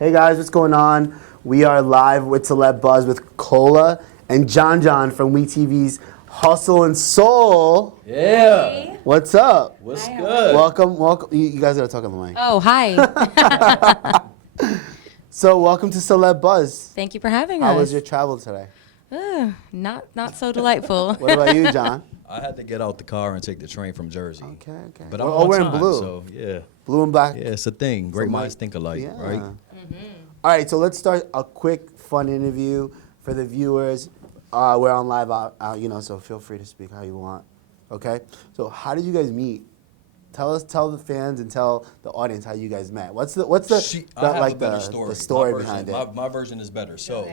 Hey guys, what's going on? We are live with Celebuzz with Cola and Jon Jon from WeTV's Hustle and Soul. Yeah. Hey. What's up? What's Hi, good? Welcome. You guys gotta talk on the mic. Oh, hi. So welcome to Celebuzz. Thank you for having How us. was your travel today? Not so delightful. What about you, John? I had to get out the car and take the train from Jersey. Okay. But Well, I'm on we're in time, blue. so yeah. Blue and black. Yeah, it's a thing. Great So minds think alike, yeah. right? All right, so let's start a quick, fun interview for the viewers. We're on live, so feel free to speak how you want. Okay. So how did you guys meet? Tell the fans and tell the audience how you guys met. What's the I have a better the story. the story My version, behind it? My version is better. So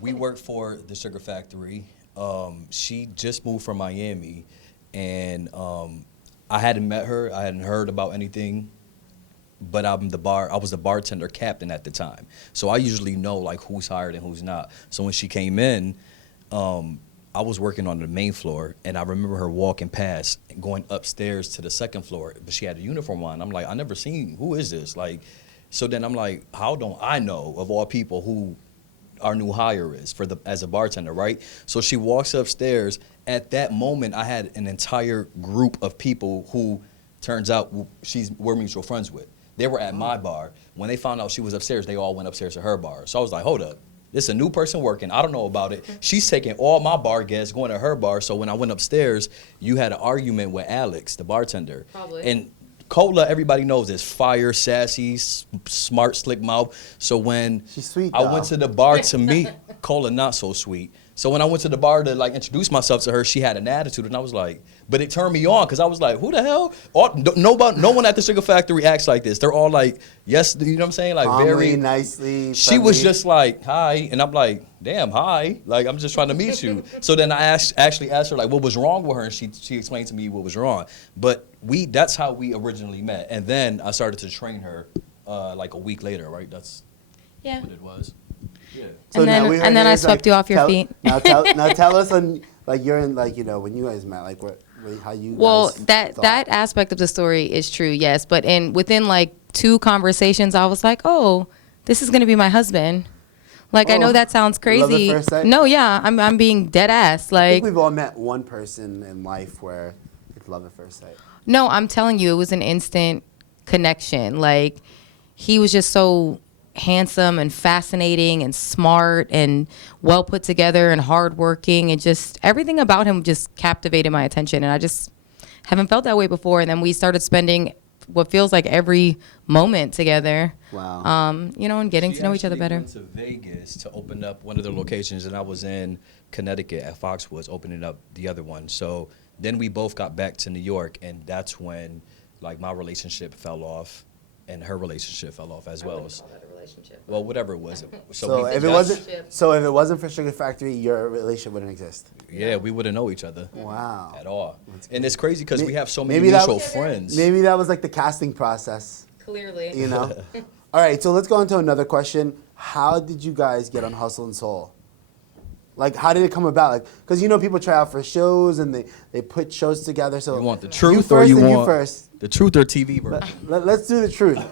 we worked for the Sugar Factory. She just moved from Miami, and I hadn't met her. I hadn't heard about anything, but I was the bartender captain at the time. So I usually know like who's hired and who's not. So when she came in, I was working on the main floor, and I remember her walking past and going upstairs to the second floor, but she had a uniform on. I'm like, I never seen, who is this? Like, so then I'm like, how don't I know, of all people, who our new hire is as a bartender, right? So she walks upstairs. At that moment, I had an entire group of people who turns out we're mutual friends with. They were at my bar. When they found out she was upstairs, they all went upstairs to her bar. So I was like, hold up. This is a new person working. I don't know about it. She's taking all my bar guests, going to her bar. So when I went upstairs, you had an argument with Alex, the bartender. Probably. And Cola, everybody knows, is fire, sassy, smart, slick mouth. So when She's sweet, I though. went to the bar to meet Cola, not so sweet. So when I went to the bar to like introduce myself to her, she had an attitude, and I was like, but it turned me on because I was like, who the hell? No one at the Sugar Factory acts like this. They're all like, yes, you know what I'm saying? Like Calmly, very nicely. She was friendly. just like, hi, and I'm like, damn, hi. Like I'm just trying to meet you. So then I actually asked her like what was wrong with her, and she explained to me what was wrong. But that's how we originally met, and then I started to train her like a week later, right? That's Yeah. what it was. Yeah. So And then- now we heard and then I yours, swept you off your tell- feet. Now tell us on like you're in like when you guys met, like how you Well, guys thought. that aspect of the story is true, yes. But within like 2 conversations, I was like, oh, this is gonna be my husband. Like I Oh, know that sounds love at crazy. first sight? No, yeah, I'm being dead ass. I think Like we've all met one person in life where it's love at first sight. no, I'm telling you, it was an instant connection. Like he was just so handsome and fascinating and smart and well put together and hardworking, and just everything about him just captivated my attention. And I just haven't felt that way before. And then we started spending what feels like every moment together. Wow. And getting to know each other better. Went to Vegas to open up one of their locations, and I was in Connecticut at Foxwoods opening up the other one. So then we both got back to New York, and that's when like my relationship fell off, and her relationship fell off as well. Well, whatever it was. So if it wasn't for Sugar Factory, your relationship wouldn't exist. Yeah, we wouldn't know each other. Wow. At all. And it's crazy because we have so many Maybe that mutual was- friends. Maybe that was like the casting process, Clearly. you know? All right, so let's go on to another question. How did you guys get on Hustle and Soul? Like, how did it come about? Like, because people try out for shows and they put shows together. So You want the you truth or first you and want you first. the truth or TV version? Let's do the truth.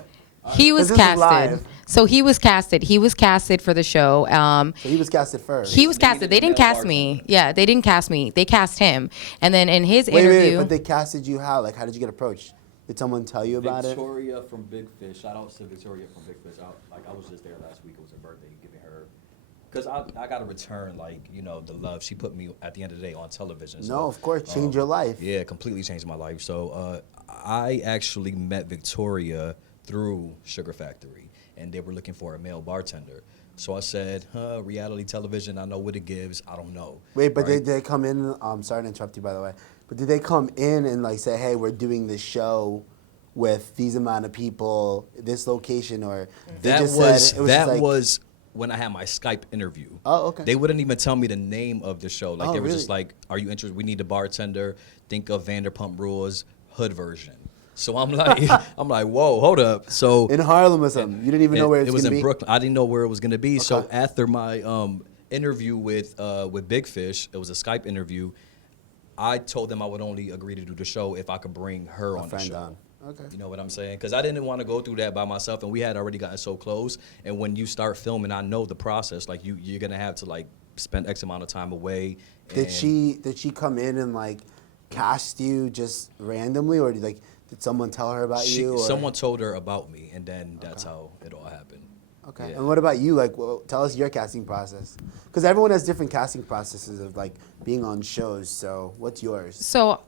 He was 'Cause this is casted. live. So he was casted. He was casted for the show. So he was casted first. He was They casted. needed They a didn't male cast me. bartender. Yeah, they didn't cast me. They cast him. And then in his Wait, interview, but they casted you how? Like, how did you get approached? Did someone tell you about it? Victoria from Big Fish. Shout out to Victoria from Big Fish. I was just there last week. It was her birthday, giving her, because I got to return the love she put me at the end of the day on television. So, No, of course, change your life. Yeah, completely changed my life. So I actually met Victoria through Sugar Factory, and they were looking for a male bartender. So I said, reality television, I know what it gives. I don't know. Wait, but Right? did they come in? Sorry to interrupt you, by the way. But did they come in and like say, "Hey, we're doing this show with these amount of people, this location," or they That just was said, it was that just like, was when I had my Skype interview. Oh, okay. They wouldn't even tell me the name of the show. Like Oh, they were just really? like, "Are you interested? We need a bartender. Think of Vanderpump Rules hood version." So I'm like, whoa, hold up. So in Harlem or something. You didn't even know where it was gonna in be? Brooklyn. I didn't know where it was gonna be. So Okay. after my interview with Big Fish, it was a Skype interview. I told them I would only agree to do the show if I could bring her on the friend show. on. Okay. You know what I'm saying? Because I didn't want to go through that by myself, and we had already gotten so close. And when you start filming, I know the process. Like you're gonna have to like spend X amount of time away. Did she come in and like cast you just randomly, or did someone tell her about you? Or? Someone told her about me, and then that's how it all happened. Okay. Yeah. And what about you? Like, well, tell us your casting process, because everyone has different casting processes of like being on shows. So, what's yours? So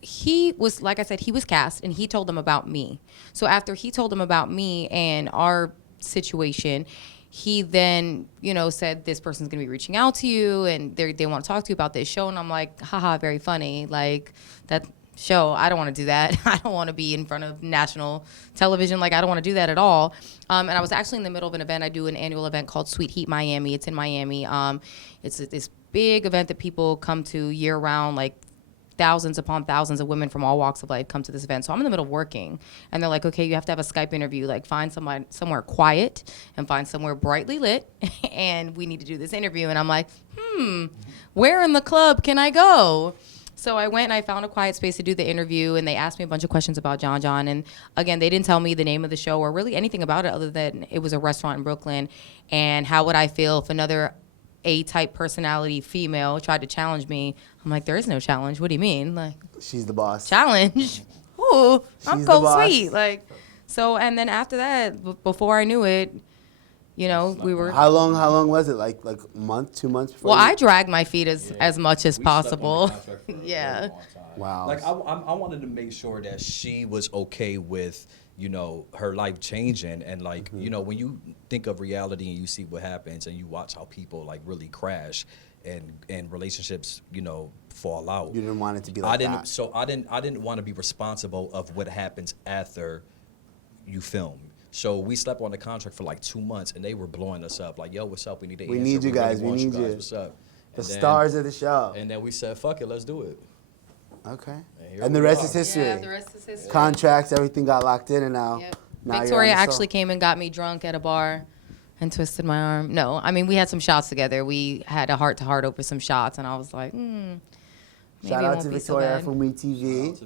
he was, like I said, he was cast and he told them about me. So after he told them about me and our situation, he then, said this person's gonna be reaching out to you and they want to talk to you about this show. And I'm like, haha, very funny. Like that show, I don't want to do that. I don't want to be in front of national television. Like I don't want to do that at all. And I was actually in the middle of an event. I do an annual event called Sweet Heat Miami. It's in Miami. It's this big event that people come to year round, like thousands upon thousands of women from all walks of life come to this event. So I'm in the middle of working and they're like, okay, you have to have a Skype interview, like find somewhere quiet and find somewhere brightly lit and we need to do this interview. And I'm like, where in the club can I go? So I went and I found a quiet space to do the interview and they asked me a bunch of questions about Jon Jon. And again, they didn't tell me the name of the show or really anything about it other than it was a restaurant in Brooklyn. And how would I feel if another A-type personality female tried to challenge me? I'm like, there is no challenge. What do you mean? Like, She's the boss. challenge? Ooh, I'm She's the cold boss. sweet. Like, so, and then after that, before I knew it, we were. How long was it? Like a month, 2 months before? Well, I dragged my feet as much as We slept on the possible. contract for a very Yeah. long time. Wow. Like I wanted to make sure that she was okay with her life changing, and like when you think of reality and you see what happens and you watch how people like really crash and relationships fall out. You didn't want it to be like that. So I didn't want to be responsible of what happens after you film. So we slept on the contract for like 2 months, and they were blowing us up. Like, yo, what's up? We need to We answer. need you guys. We want need you. What's up? The And then- stars of the show. And then we said, fuck it, let's do it. Okay. here And the we rest are. is history. Yeah, the rest is history. Contracts, everything got locked in, and now. Yep. now you're Victoria on the show. actually came and got me drunk at a bar and twisted my arm. No, I mean, we had some shots together. We had a heart-to-heart over some shots, and I was like, maybe Shout it out won't to be so Victoria bad. from WeTV.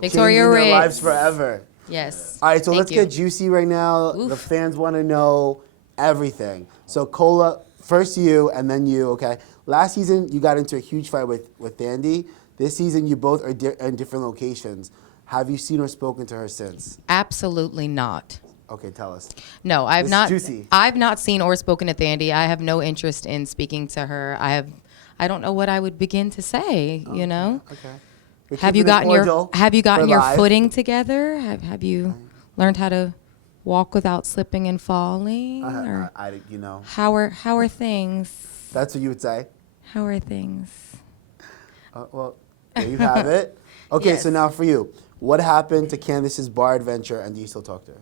Victoria Changing Riggs. their lives forever. Yes. All right, so Thank let's you. get juicy right now. Oof. The fans want to know everything. So Cola, first you, and then you. Okay. Last season you got into a huge fight with Thandi. This season you both are in different locations. Have you seen or spoken to her since? Absolutely not. Okay, tell us. No, I've This is not. juicy. I've not seen or spoken to Thandi. I have no interest in speaking to her. I don't know what I would begin to say. Okay. We're Have you keeping it gotten your cordial Have you gotten for your live. footing together? Have you learned how to walk without slipping and falling? Or how are things? That's what you would say. How are things? Well, there you have it. Okay, Yes. so now for you, what happened to Candace's bar adventure, and do you still talk to her?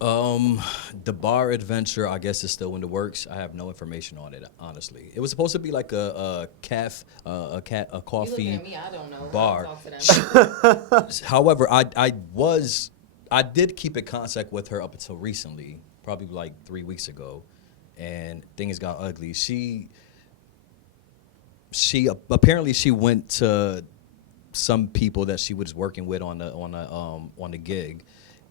The bar adventure, I guess, is still in the works. I have no information on it, honestly. It was supposed to be like a coffee I don't know. bar. However, I did keep in contact with her up until recently, probably like 3 weeks ago, and things got ugly. She apparently she went to some people that she was working with on the gig,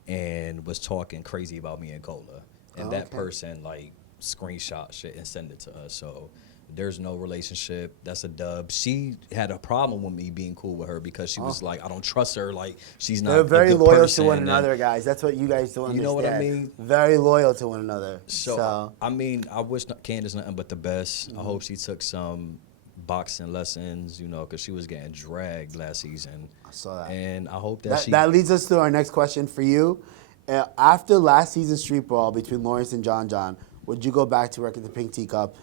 and was talking crazy about me and Cola, and that person like screenshot shit and send it to us. So there's no relationship. That's a dub. She had a problem with me being cool with her because she was like, I don't trust her. Like she's not. They're very a good loyal person, to one and- another, guys. That's what you guys don't understand. You know what I mean? Very loyal to one another. So I mean, I wish Candace nothing but the best. I hope she took some boxing lessons, because she was getting dragged last season. I saw that. And I hope that That leads us to our next question for you. After last season's street brawl between Lawrence and Jon Jon, would you go back to work at the Pink Teacup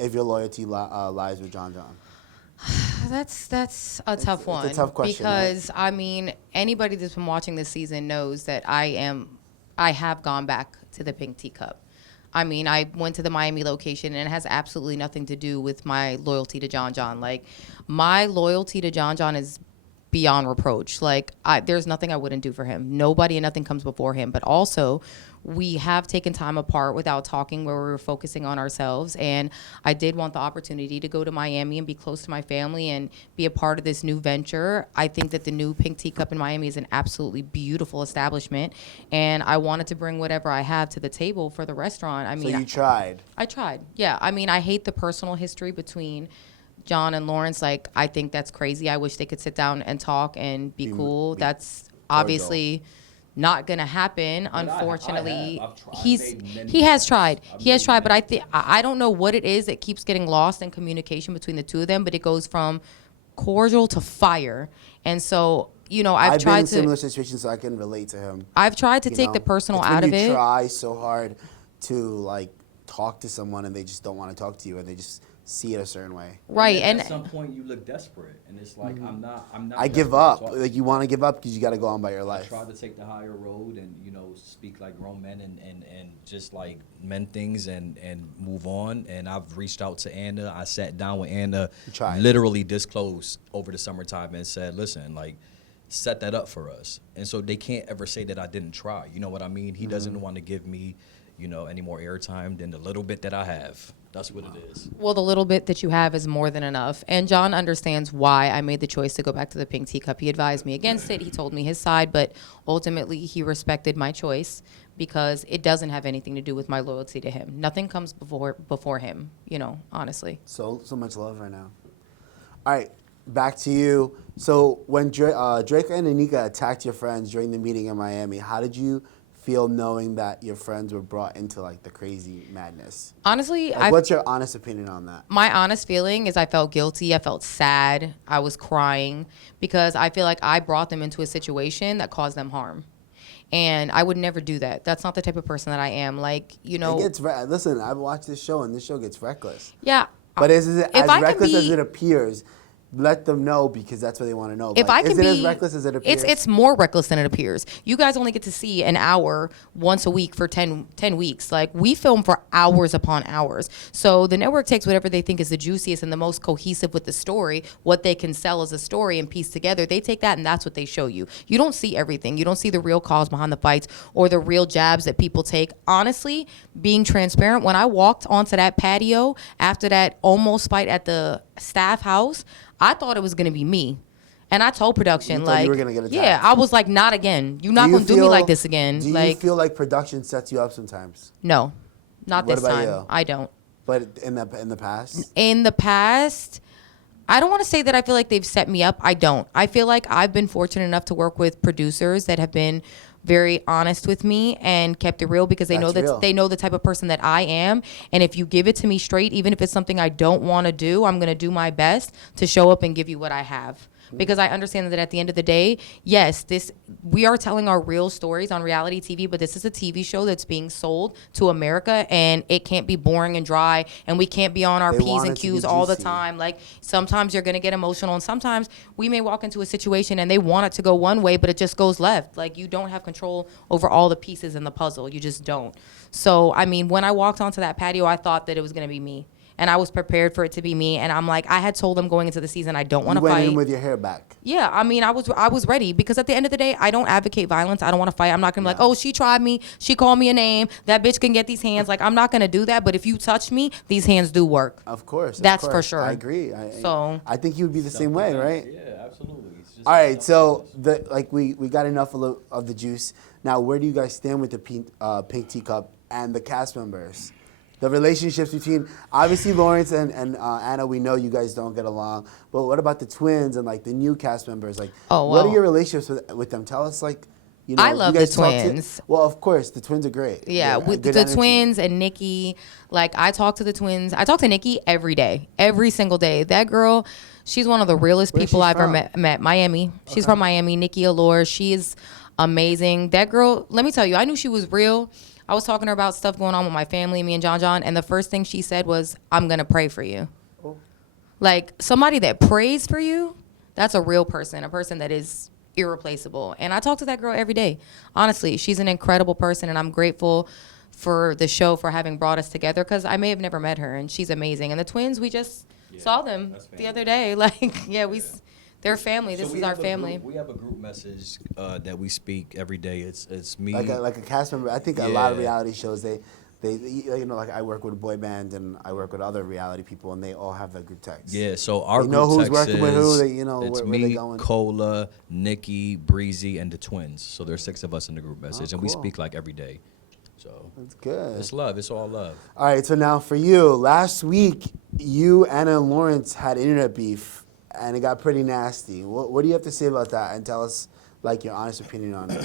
if your loyalty lies with Jon Jon? That's a tough one. It's a tough question, because I mean, anybody that's been watching this season knows that I have gone back to the Pink Teacup. I mean, I went to the Miami location, and it has absolutely nothing to do with my loyalty to Jon Jon. Like, my loyalty to Jon Jon is beyond reproach. Like, there's nothing I wouldn't do for him. Nobody and nothing comes before him. But also, we have taken time apart without talking, where we were focusing on ourselves. And I did want the opportunity to go to Miami and be close to my family and be a part of this new venture. I think that the new Pink Teacup in Miami is an absolutely beautiful establishment. And I wanted to bring whatever I have to the table for the restaurant. I mean, So you tried. I tried. Yeah. I mean, I hate the personal history between John and Lawrence. Like, I think that's crazy. I wish they could sit down and talk and be cool. That's obviously not gonna happen, unfortunately. He has tried, but I don't know what it is that keeps getting lost in communication between the two of them, but it goes from cordial to fire. And so, you know, I've been tried in to similar situations, so I can relate to him. I've tried to You take know? the personal It's out when of you it. try so hard to like talk to someone and they just don't want to talk to you and they just see it a certain way. Right. And And at some point you look desperate, and it's like I'm not. I give desperate to up. talk. Like, you want to give up because you got to go on by your I life. try to take the higher road and, you know, speak like grown men and just like men things and move on. And I've reached out to Anna. I sat down with Anna literally this close over the summertime and said, listen, like, set that up for us. And so they can't ever say that I didn't try. You know what I mean? He doesn't want to give me, you know, any more airtime than the little bit that I have. That's what it is. Well, the little bit that you have is more than enough. And John understands why I made the choice to go back to the Pink Teacup. He advised me against it. He told me his side, but ultimately he respected my choice because it doesn't have anything to do with my loyalty to him. Nothing comes before him, you know, honestly. So much love right now. All right, back to you. So when Drake and Anika attacked your friends during the meeting in Miami, how did you feel knowing that your friends were brought into like the crazy madness? Honestly, Like, what's your honest opinion on that? my honest feeling is I felt guilty. I felt sad. I was crying because I feel like I brought them into a situation that caused them harm. And I would never do that. That's not the type of person that I am. Like, you know. It gets listen, I've watched this show and this show gets reckless. Yeah. But is it If as I can reckless as be- it appears? Let them know because that's what they want to know. If Like, I can is it as be, reckless as it appears? it's more reckless than it appears. You guys only get to see an hour once a week for 10 weeks. Like, we film for hours upon hours. So the network takes whatever they think is the juiciest and the most cohesive with the story, what they can sell as a story and piece together. They take that and that's what they show you. You don't see everything. You don't see the real cause behind the fights or the real jabs that people take. Honestly, being transparent, when I walked onto that patio after that almost fight at the staff house, I thought it was going to be me. And I told production, You thought like, you were gonna get attacked. yeah, I was like, not again. You're not going to do me like this again. Do you Like, feel like production sets you up sometimes? no, not What this about time. you? I don't. But in the past? In the past, I don't want to say that I feel like they've set me up. I don't. I feel like I've been fortunate enough to work with producers that have been very honest with me and kept it real because they know That's real. that they know the type of person that I am. And if you give it to me straight, even if it's something I don't want to do, I'm going to do my best to show up and give you what I have. Because I understand that at the end of the day, yes, we are telling our real stories on reality TV, but this is a TV show that's being sold to America, and it can't be boring and dry, and we can't be on our They P's want and it to be Q's all the juicy. time. Like, sometimes you're gonna get emotional, and sometimes we may walk into a situation and they want it to go one way, but it just goes left. Like, you don't have control over all the pieces in the puzzle. You just don't. So, I mean, when I walked onto that patio, I thought that it was gonna be me. And I was prepared for it to be me. And I'm like, I had told them going into the season, I don't want You to went fight. in with your hair back. Yeah, I mean, I was ready because at the end of the day, I don't advocate violence. I don't want to fight. I'm not gonna be like, oh, she tried me, she called me a name, that bitch can get these hands. Like, I'm not gonna do that. But if you touch me, these hands do work. Of course. That's of for course. sure. I agree. So- I think you would be the same way, right? Yeah, absolutely. It's just All right, so we got enough of the juice. Now, where do you guys stand with the Pink Teacup and the cast members? The relationships between, obviously, Lawrence and Anna, we know you guys don't get along. But what about the twins and, like, the new cast members? Like, Oh, what are well. your relationships with them? Tell us, like, you know. I love you guys the talk to- twins. well, of course, the twins are great. Yeah, They're with good the energy. twins and Nikki, like, I talk to the twins. I talk to Nikki every day, every single day. That girl, she's one of the realest Where's people she I've ever from? met. Miami. She's from Miami. Nikki Allure. She is amazing. That girl, let me tell you, I knew she was real. I was talking to her about stuff going on with my family, me and Jon Jon, and the first thing she said was, I'm going to pray for you. Oh. Like, somebody that prays for you, that's a real person, a person that is irreplaceable. And I talk to that girl every day. Honestly, she's an incredible person, and I'm grateful for the show for having brought us together because I may have never met her, and she's amazing. And the twins, we just saw them the other day. Like, yeah, They're family. This So is our family. We have a group message that we speak every day. It's me. Like a cast member. I think a lot of Yeah. reality shows they like I work with a boy band and I work with other reality people and they all have that group text. Yeah, so our They know group who's text working with who, is- they, you know, it's where me, they going. Cola, Nikki, Breezy, and the twins. So there's 6 of us in the group message, and we cool. speak like every day. So That's good. it's love. It's all love. All right, so now for you, last week you, Anna, and Lawrence had internet beef, and it got pretty nasty. What do you have to say about that? And tell us like your honest opinion on it.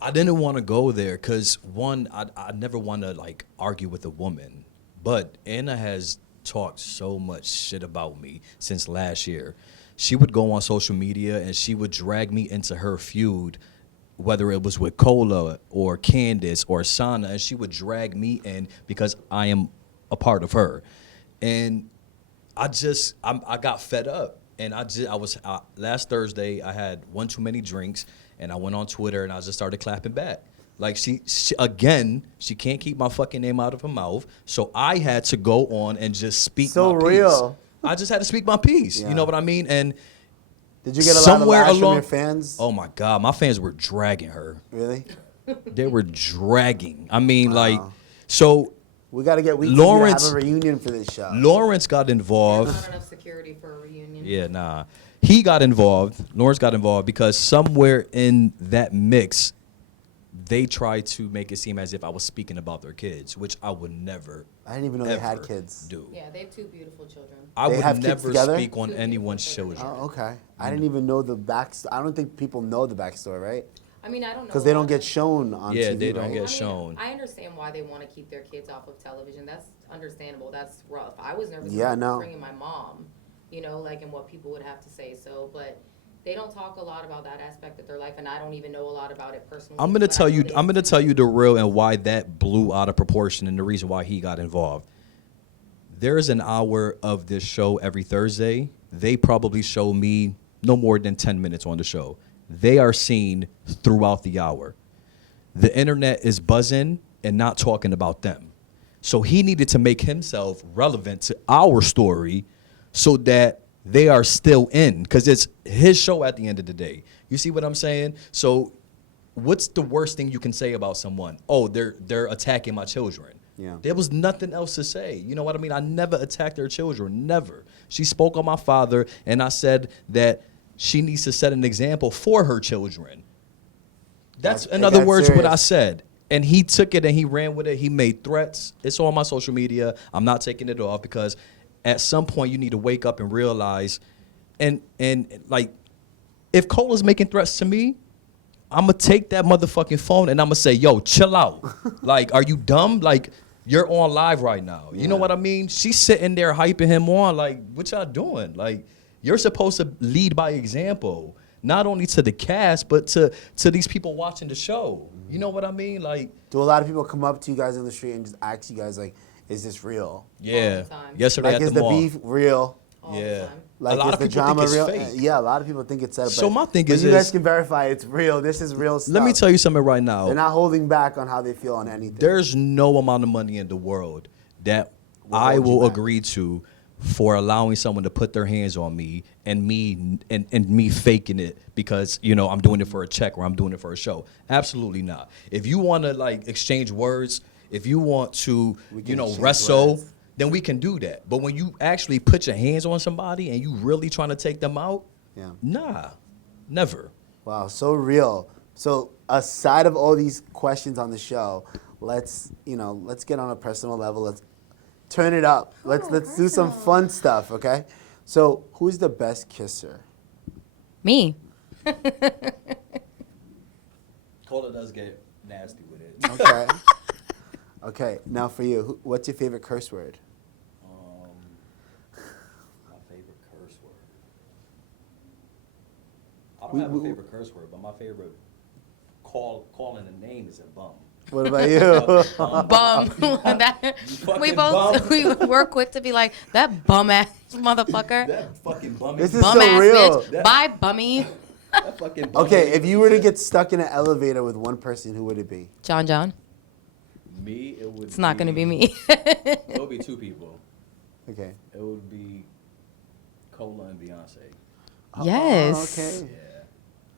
I didn't want to go there because one, I never want to like argue with a woman, but Anna has talked so much shit about me since last year. She would go on social media and she would drag me into her feud, whether it was with Cola or Candace or Sana, and she would drag me in because I am a part of her. And I got fed up. And last Thursday, I had one too many drinks, and I went on Twitter and I just started clapping back. Like she can't keep my fucking name out of her mouth. So I had to go on and just speak So my piece. real. I just had to speak my piece. Yeah. You know what I mean? And Did you get a lot of somewhere lash from along- your fans? oh my God, my fans were dragging her. Really? They were dragging. I mean, Wow. like, so We got to get we Lawrence- to have a reunion for this show. Lawrence got involved. Not enough security for a reunion. Yeah, nah. He got involved. Lawrence got involved because somewhere in that mix, they tried to make it seem as if I was speaking about their kids, which I would never. I didn't even know they had ever kids. Do. Yeah, they have 2 beautiful children. I They would have kids never together? speak on Two anyone's beautiful children. Oh, okay. I didn't even know the backstory. I don't think people know the backstory, right? I mean, I don't know. Because they a don't lot get of- shown on Yeah, TV, they don't right? get shown. I understand why they want to keep their kids off of television. That's understandable. That's rough. I was nervous Yeah, about no. bringing my mom, you know, like, and what people would have to say. So, but they don't talk a lot about that aspect of their life, and I don't even know a lot about it personally. I'm gonna but I tell know you. they I'm have gonna two tell you the real and why that blew out of proportion and the reason why he got involved. There's an hour of this show every Thursday. They probably show me no more than 10 minutes on the show. They are seen throughout the hour. The internet is buzzing and not talking about them. So he needed to make himself relevant to our story so that they are still in, because it's his show at the end of the day. You see what I'm saying? So what's the worst thing you can say about someone? Oh, they're attacking my children. Yeah. There was nothing else to say. You know what I mean? I never attacked their children. Never. She spoke on my father, and I said that she needs to set an example for her children. That's, in other words, what I said. And he took it and he ran with it. He made threats. It's on my social media. I'm not taking it off because at some point you need to wake up and realize, and like, if Cola's making threats to me, I'm gonna take that motherfucking phone and I'm gonna say, yo, chill out. Like, are you dumb? Like, you're on live right now. You know Yeah. what I mean? She's sitting there hyping him on. Like, what y'all doing? Like, you're supposed to lead by example, not only to the cast, but to these people watching the show. You know what I mean? Like, Do a lot of people come up to you guys in the street and just ask you guys like, "Is this real? yeah. the time. Yesterday Like, at is the the mall. beef real? all the Yeah. time. Like, a lot is of the people drama think it's real? fake. Yeah, a lot of people think it's set up. So but- my thing but is you guys this- can verify it's real. This is real stuff. Let me tell you something right now. They're not holding back on how they feel on anything. There's no amount of money in the world that Will I hold you will back. agree to for allowing someone to put their hands on me and me faking it because, you know, I'm doing it for a check or I'm doing it for a show. Absolutely not. If you want to like exchange words, if you want to, We can you know, exchange wrestle, words. then we can do that. But when you actually put your hands on somebody and you really trying to take them out, Yeah. nah, never. Wow, so real. So aside of all these questions on the show, let's get on a personal level. Let's turn it up. Let's do some fun stuff, okay? So who's the best kisser? Me. Cola does get nasty with it. Okay. Okay. Now for you, what's your favorite curse word? My favorite curse word. I don't have a favorite curse word, but my favorite calling a name is a bum. What about you? Bum. We're quick to be like, that bum ass motherfucker. That fucking bummy. This is Bum so ass real. bitch. Bye, bummy. That fucking bummy. Okay, if you were to get stuck in an elevator with one person, who would it be? Jon Jon. Me, it would. It's not going to be me. It would be 2 people. Okay. It would be Cola and Beyonce. Yes. Okay.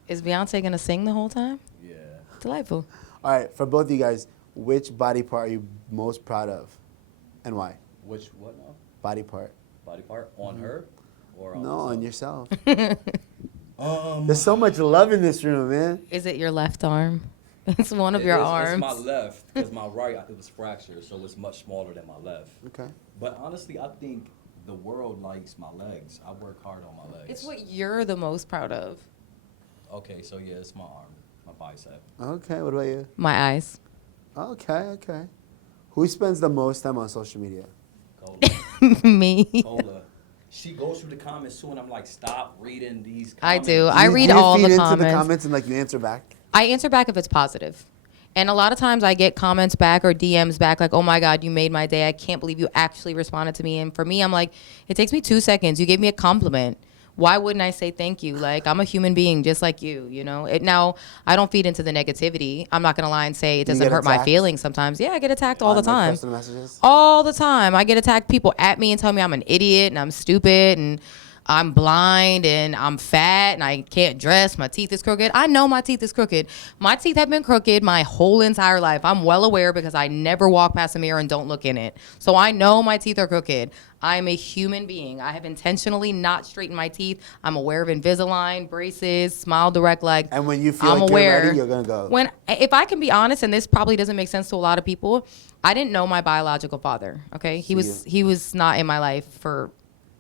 Is Beyonce gonna sing the whole time? Yeah. Delightful. All right, for both of you guys, which body part are you most proud of, and why? Which what now? Body part. Body part on her or on No, on myself? yourself. There's so much love in this room, man. Is it your left arm? It's one of your arms. It's my left because my right it was fractured, so it's much smaller than my left. Okay. But honestly, I think the world likes my legs. I work hard on my legs. It's what you're the most proud of. Okay, so yeah, it's my arm, my bicep. Okay, what about you? My eyes. Okay. Who spends the most time on social media? Cola. Me. Cola. She goes through the comments too, and I'm like, stop reading these comments. I do. I read Do you all feed the into comments. the comments and like you answer back? I answer back if it's positive. And a lot of times I get comments back or DMs back like, oh my God, you made my day. I can't believe you actually responded to me. And for me, I'm like, it takes me 2 seconds. You gave me a compliment. Why wouldn't I say thank you? Like, I'm a human being just like you know? Now, I don't feed into the negativity. I'm not going to lie and say it Do you doesn't get hurt my attacked? feelings sometimes. Yeah, I get attacked all the On, like, time. personal messages? All the time. I get attacked. People at me and tell me I'm an idiot and I'm stupid and I'm blind and I'm fat and I can't dress. My teeth is crooked. I know my teeth is crooked. My teeth have been crooked my whole entire life. I'm well aware because I never walk past a mirror and don't look in it. So I know my teeth are crooked. I'm a human being. I have intentionally not straightened my teeth. I'm aware of Invisalign, braces, Smile Direct. Like, And when you feel I'm like aware. you're ready, you're gonna go. If I can be honest, and this probably doesn't make sense to a lot of people, I didn't know my biological father. Okay, he was not in my life for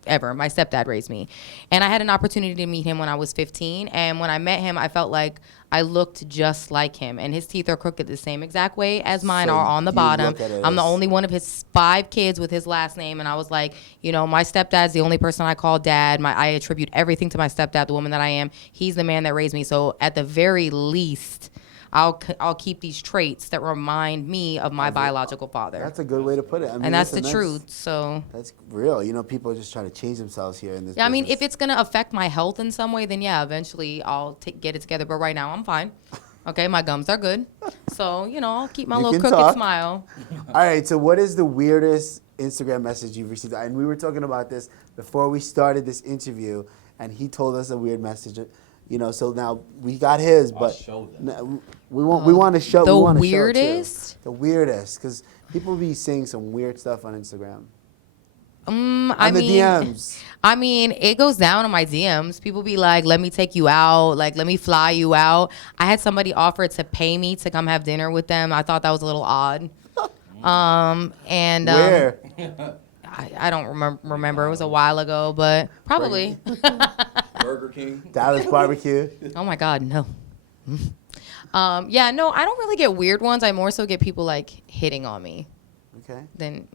ever. My stepdad raised me, and I had an opportunity to meet him when I was 15. And when I met him, I felt like I looked just like him, and his teeth are crooked the same exact way as mine So are on the you bottom. look at it I'm the as- only one of his 5 kids with his last name, and I was like, my stepdad's the only person I call dad. I attribute everything to my stepdad, the woman that I am. He's the man that raised me. So at the very least, I'll keep these traits that remind me of my biological father. That's a good way to put it. I mean, And that's listen, the truth. So That's real. People are just trying to change themselves here in this. yeah, I mean, business. if it's gonna affect my health in some way, then yeah, eventually I'll get it together. But right now, I'm fine. Okay, my gums are good, so I'll keep my You little can crooked talk. smile. All right. So, what is the weirdest Instagram message you've received? And we were talking about this before we started this interview, and he told us a weird message. So now we got his, I'll but show them. no, we want to show The we wanna show, too. weirdest? The weirdest, because people be saying some weird stuff on Instagram. I On the mean, DMs. I mean, it goes down on my DMs. People be like, "Let me take you out. Like, let me fly you out." I had somebody offer to pay me to come have dinner with them. I thought that was a little odd. Where? I don't remember. It was a while ago, but probably. Burger King. Dallas barbecue. Oh my God, no. Yeah, no, I don't really get weird ones. I more so get people like hitting on me. Okay. Then,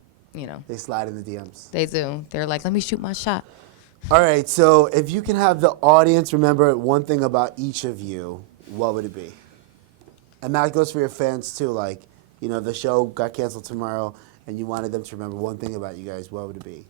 They slide in the DMs. they do. They're like, let me shoot my shot. All right. So, if you can have the audience remember one thing about each of you, what would it be? And that goes for your fans too. Like, the show got canceled tomorrow, and you wanted them to remember one thing about you guys. What would it be?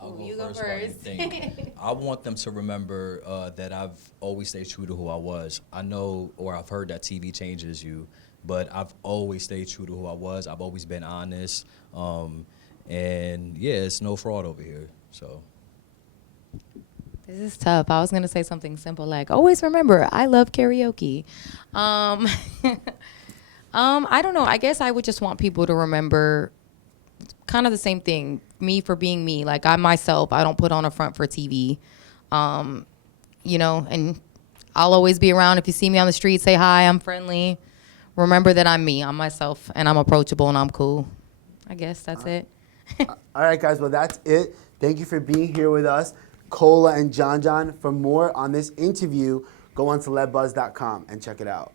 I'll You go go first. while you first. think. I want them to remember that I've always stayed true to who I was. I know, or I've heard that TV changes you, but I've always stayed true to who I was. I've always been honest. And yeah, it's no fraud over here. So. This is tough. I was going to say something simple like, always remember, I love karaoke. I don't know. I guess I would just want people to remember kind of the same thing. Me for being me. Like, I'm myself. I don't put on a front for TV. And I'll always be around. If you see me on the street, say hi. I'm friendly. Remember that I'm me. I'm myself, and I'm approachable, and I'm cool. I guess that's it. All right, guys. Well, that's it. Thank you for being here with us, Cola and Jon Jon. For more on this interview, go on celebuzz.com and check it out.